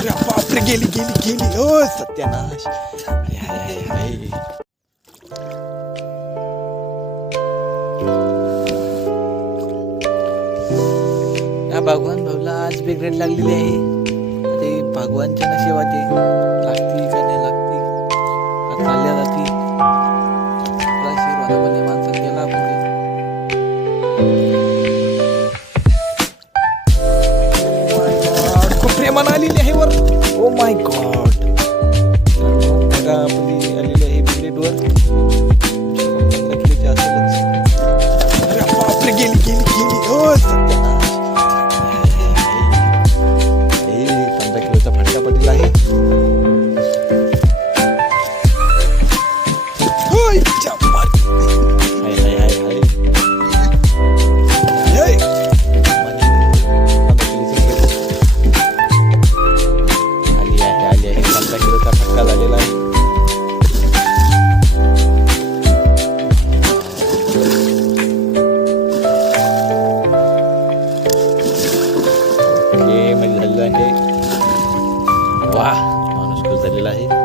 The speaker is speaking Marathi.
अरे बापरे, गेली गेली गेली. ओ सत्यानाश. हाय, हाय, हाय. या भगवान भाऊला आज बिघड लागलेली आहे. ते भगवानच्या नशिबात लागती का नाही लागती, चालल्या जाती. शिरवाना माणसात गेला आपण. खूप प्रेमानं आलेली आहे वर. Oh my God. बघा आपली आलेली आहे बिलेटवर. 15 किलोची असेलच. अरे बापरे, गेली गेली गेली. ओ सत्यानाश. 15 किलोचा फटका पडलेला आहे. वा, माणूस खुश झालेला आहे.